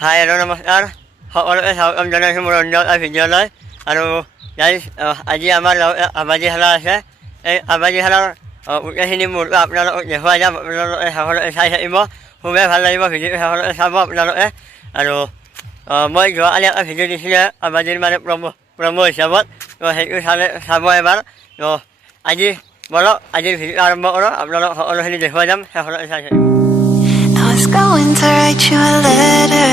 Hi, নমস্কাৰ সকলোকে স্বাগতম জনাইছোঁ মোৰ অন্য এটা ভিডিঅ'লৈ আৰু গাইজ আজি আমাৰ কাবাডী খেলা আছে এই কাবাডী খেলাৰ গোটেইখিনি মুহূৰ্ত আপোনালোকক দেখুৱাই যাম আপোনালোকে সকলোকে চাই থাকিব খুবেই ভাল লাগিব ভিডিঅ'টো সকলোকে চাব আপোনালোকে আৰু মই যোৱাকালি এটা ভিডিঅ' দিছিলে কাবাডীৰ মানে প্ৰম' হিচাপত তো সেইটো চাব এবাৰ তো আজি বলক আজিৰ ভিডিঅ' আৰম্ভ কৰোঁ আপোনালোক সকলোখিনি দেখুৱাই যাম সকলোকে চাই থাকিব Going to write you a letter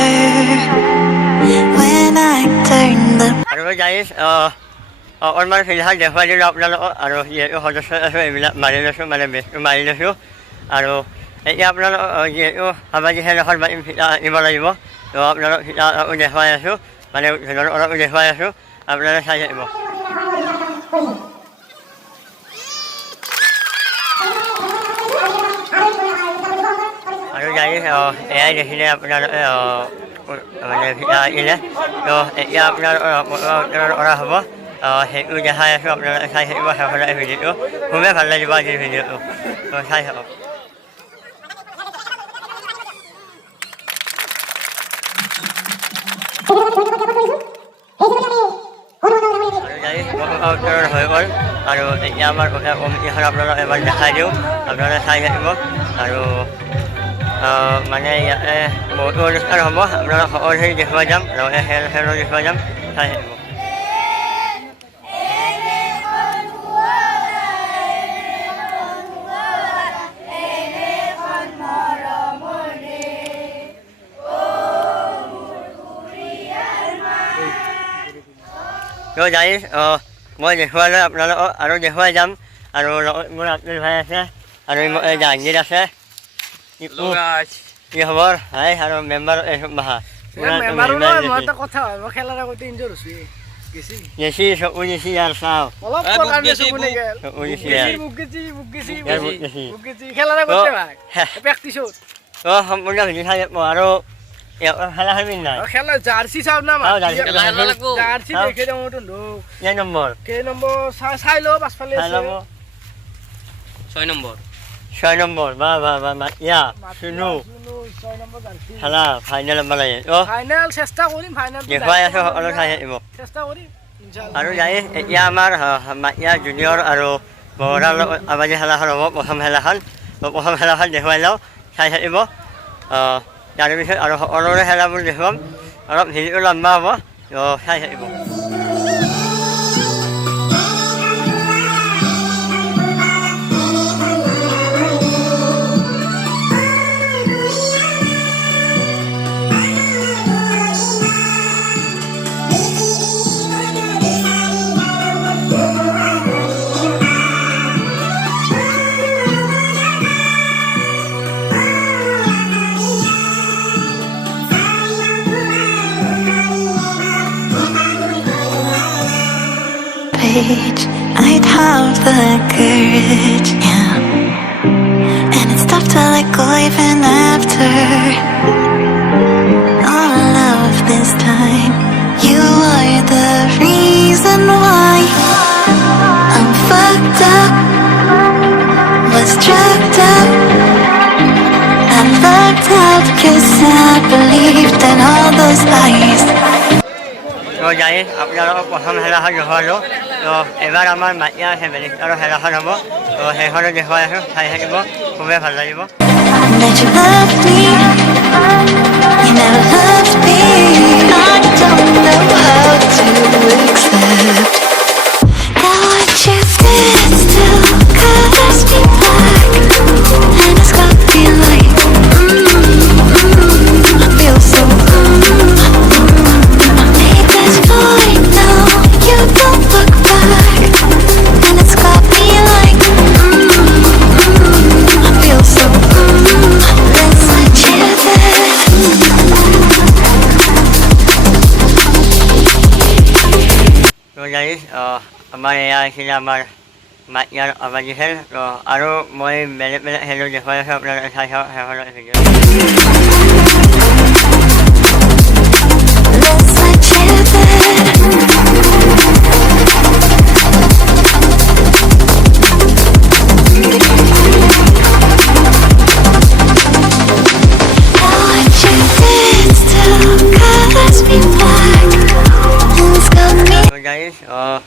when I turn the আৰু গাইজ অকণমান ফিলহাল দেখুৱাই দিলোঁ আপোনালোকক আৰু যিহেতু সদস্য আছোঁ এইবিলাক মাৰি লৈছোঁ মানে বেছটো মাৰি লৈছোঁ আৰু এতিয়া আপোনালোক যিহেতু কাবাডী খেল এখন পাতিম ফিটা আনিব লাগিব তো আপোনালোক ফিটা দেখুৱাই আছোঁ মানে অলপো দেখুৱাই আছোঁ আপোনালোকে চাই থাকিব আৰু গাইজ এয়াই দেখিলে আপোনালোকে মানে ফিটা আনিলে তো এতিয়া আপোনাৰ কৰা হ'ব সেইটো দেখাই আছোঁ আপোনালোকে চাই থাকিব শেষলৈ ভিডিঅ'টো খুবেই ভাল লাগিব আজিৰ ভিডিঅ'টো তো চাই থাকক হৈ গ'ল আৰু এতিয়া আমাৰ কমিটিখন আপোনালোক এবাৰ দেখাই দিওঁ আপোনালোকে চাই থাকিব আৰু মানে ইয়াতে বহুতো অনুষ্ঠান হ'ব আপোনালোক সকলোখিনি দেখুৱাই যাম লগতে খেলো দেখুৱাই যাম চাই থাকিব তো গাইজ মই দেখুৱালৈ আপোনালোকক আৰু দেখুৱাই যাম আৰু লগত মোৰ আব্দুল ভাই আছে আৰু জাহাংগীৰ আছে কি খবৰ হাই আৰু মেম্বাৰ বাহা গেছি চকু গেছি ইয়াৰ চাওঁ সম্পূৰ্ণ ভিডিঅ' চাই আৰু খেলা খেলিবি নাই খেলা জাৰ্চি চাও না জাৰ্চি দেখে যাও তো কেই নম্বৰ চাই লো পাছফালে চাই ল'ব 6 নম্বৰ বা ইয়া শুনো 6 নম্বৰ জাৰ্চি খেলা ফাইনেল হ'ব লাগে ফাইনেল চেষ্টা কৰিম ফাইনেল দেখুৱাই আছোঁ সকলো চাই থাকিব চেষ্টা কৰিম ইনশাআল্লাহ আৰু যাই এতিয়া আমাৰ মাইয়া জুনিয়ৰ আৰু বৰাৰ লগত কাবাডী খেলাখন হ'ব প্ৰথম খেলাখন দেখুৱাই লওঁ চাই থাকিব তাৰপিছত আৰু সকলোৰে খেলাবোৰ দেখুৱাম অলপ ভিডিঅ'টো লম্বা হ'ব তো চাই থাকিব I'd have the courage, yeah. And it's tough to let go even after all of this time. You are the reason why I'm fucked up, was drugged up. I lucked out 'cause I believed in all those lies. তো যাই আপোনালোকক প্ৰথম খেলাখন দেখুৱালোঁ তো এবাৰ আমাৰ মাইয়া family আৰু খেলাখন হ'ব তো সেইখনো দেখুৱাই আছোঁ চাই থাকিব খুবেই ভাল লাগিব That you loved me, you never loved me. I don't know how to accept that what you did still colors me black, and it's got me like I feel so I made this point now, you don't look back, and it's got me like I feel so let's let you there. তো যাই আমাৰ এয়া আছিলে আমাৰ মাইয়াৰ কাবাডী খেল তো আৰু মই বেলেগ খেলো দেখুৱাই আছোঁ আপোনালোকে চাই চাওক শেষলৈ video' Let's let you there. What you did still guys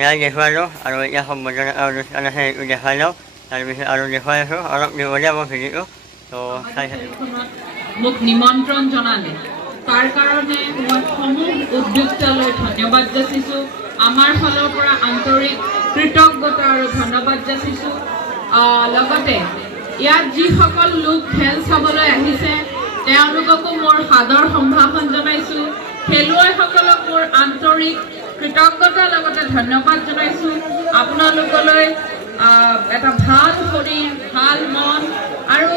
এয়া দেখুৱালোঁ আৰু এতিয়া সম্বোধন অনুষ্ঠান আছে সেইটো দেখাই লওঁ তাৰপিছত আৰু দেখুৱাই আছোঁ অলপ দীঘলীয়া মই ভিডিঅ'টো তো চাই থাকিব মোক নিমন্ত্ৰণ জনালে তাৰ কাৰণে মই সমূহ উদ্যোক্তালৈ ধন্যবাদ যাচিছোঁ আমাৰ ফালৰ পৰা আন্তৰিক কৃতজ্ঞতা আৰু ধন্যবাদ যাচিছোঁ লগতে ইয়াত যিসকল লোক খেল চাবলৈ আহিছে তেওঁলোককো মোৰ সাদৰ সম্ভাষণ জনাইছোঁ খেলুৱৈসকলক মোৰ আন্তৰিক কৃতজ্ঞতাৰ লগতে ধন্যবাদ জনাইছোঁ আপোনালোকলৈ এটা ভাল শৰীৰ ভাল মন আৰু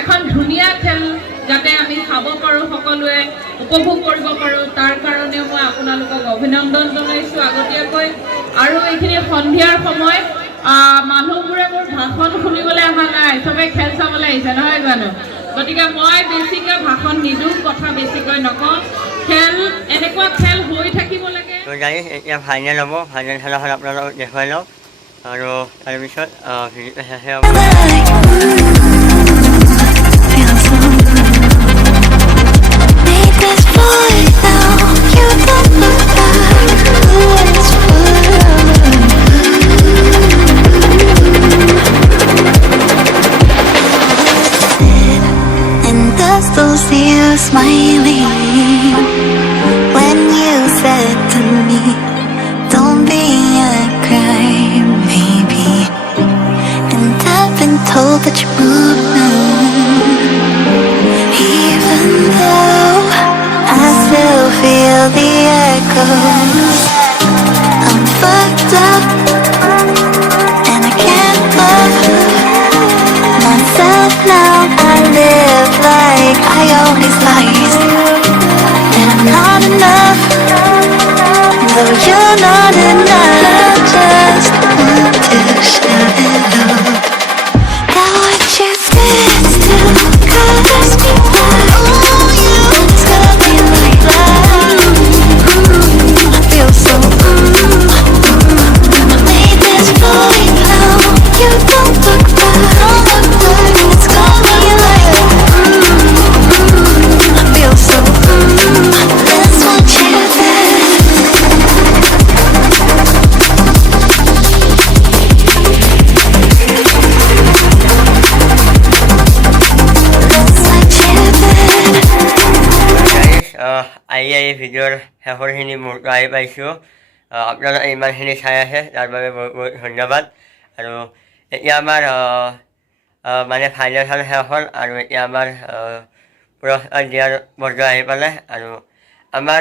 এখন ধুনীয়া খেল যাতে আমি চাব পাৰোঁ সকলোৱে উপভোগ কৰিব পাৰোঁ তাৰ কাৰণেও মই আপোনালোকক অভিনন্দন জনাইছোঁ আগতীয়াকৈ আৰু এইখিনি সন্ধিয়াৰ সময় মানুহবোৰে মোৰ ভাষণ শুনিবলৈ অহা নাই চবেই খেল চাবলৈ আহিছে নহয় জানো গতিকে মই বেছিকৈ ভাষণ নিদিওঁ কথা বেছিকৈ নকওঁ খেল এনেকুৱা খেল হৈ থাকিব লাগে এতিয়া ফাইনেল হ'ব ফাইনেল খেলাখন আপোনালোকক দেখুৱাই লওঁ আৰু তাৰপিছত ভিডিঅ'টো শেষ হ'ব See you smiling when you said to me, don't be a crybaby. And I've been told that you moved now, even though I still feel the echoes. I'm fucked up and I can't love myself now. I live like I always lied, and I'm not enough, though you're not enough. Just want to shout it out. Got what you did still covers me back. Oh, you got me like that. I feel so I made this boy now. You don't look back, it's got me like that. I feel so that's what you did. এই ভিডিঅ'ৰ শেষৰখিনি মুহূৰ্ত আহি পাইছোঁ আপোনালোকে ইমানখিনি চাই আছে তাৰ বাবে বহুত বহুত ধন্যবাদ আৰু এতিয়া আমাৰ মানে ফাইনেলখন শেষ হ'ল আৰু এতিয়া আমাৰ পুৰস্কাৰ দিয়াৰ পৰ্যায় আহি পালে আৰু আমাৰ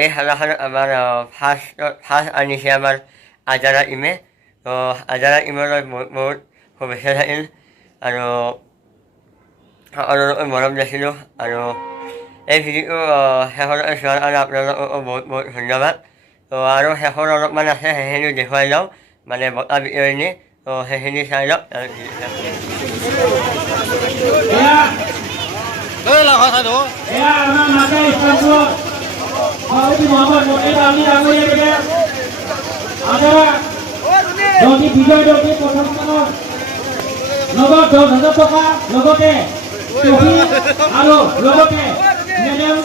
এই খেলাখনত আমাৰ ফাৰ্ষ্ট আনিছে আমাৰ আজাৰা টিমে তো আজাৰা টিমলৈ বহুত বহুত শুভেচ্ছা থাকিল আৰু সকলোকে মৰম যাচিলোঁ আৰু এই ভিডিঅ'টো শেষলৈ চোৱাৰ কাৰণে আপোনালোককো বহুত বহুত ধন্যবাদ তো আৰু শেষৰ অলপমান আছে সেইখিনি দেখুৱাই লওঁ মানে বটা বিতৰণি তো সেইখিনি চাই লওক আৰু লগতে মেডেল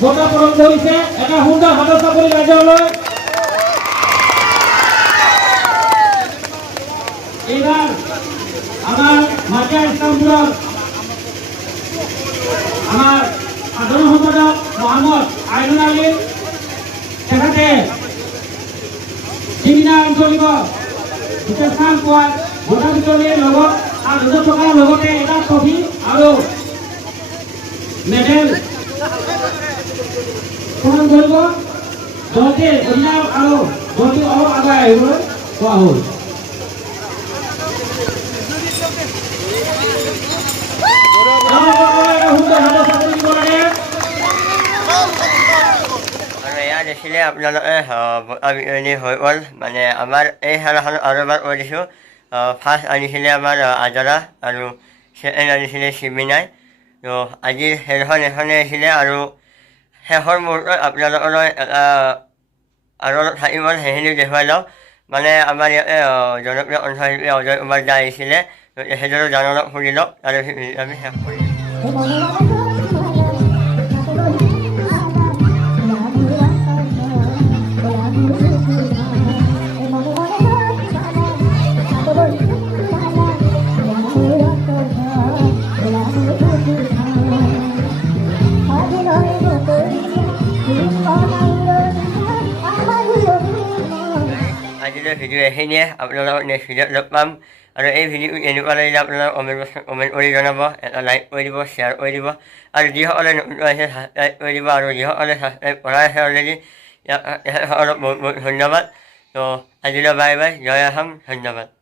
বঁটা প্ৰদান কৰিছে এটা সুন্দৰ হাতৰ চাপৰি ৰাইজলৈ এইবাৰ আমাৰ মাটিয়া ইছলামপুৰৰ আমাৰ সাধাৰণ সম্পাদক মহম্মদ আইনুল আলী তেখেতে সিমিনা অঞ্চলিকৰ বিশেষ স্থান পোৱা বঁটা বিতৰণিৰ লগত আৰু 200 টকাৰ লগতে এটা ট্ৰফি আৰু মেডেল প্ৰদান কৰিব দলটিৰ অধিনায়ক আৰু দলটিৰ অলপ আগুৱাই আহিবলৈ কোৱা হ'ল আৰু এয়া দেখিলে আপোনালোকে বিতৰণি হৈ গ'ল মানে আমাৰ এই খেলাখনত আৰু এবাৰ কৈ দিছোঁ ফাৰ্ষ্ট আনিছিলে আমাৰ আজাৰা আৰু ছেকেণ্ড আনিছিলে সিমিনাই তো আজিৰ খেলখন এখনেই আছিলে আৰু শেষৰ মুহূৰ্তত আপোনালোকলৈ আৰু অলপ থাকিব সেইখিনি দেখুৱাই লওঁ মানে আমাৰ ইয়াতে জনপ্ৰিয় কণ্ঠশিল্পী অজয় কুমাৰ দা আহিছিলে তেখেতৰো গান অলপ শুনি লওক আৰু আমি শেষ কৰিম আজিলৈ ভিডিঅ' এইখিনিয়ে আপোনালোকক নেক্সট ভিডিঅ'ত লগ পাম আৰু এই ভিডিঅ'টো এনেকুৱা লাগিলে আপোনালোকক কমেণ্ট কৰি জনাব এটা লাইক কৰি দিব শ্বেয়াৰ কৰি দিব আৰু যিসকলে নতুন আহিছে ছাবস্ক্ৰাইব কৰি দিব আৰু যিসকলে ছাবস্ক্ৰাইব কৰা আছে অলৰেডি সকলক বহুত বহুত ধন্যবাদ তো আজিলৈ বাই বাই জয় আসাম ধন্যবাদ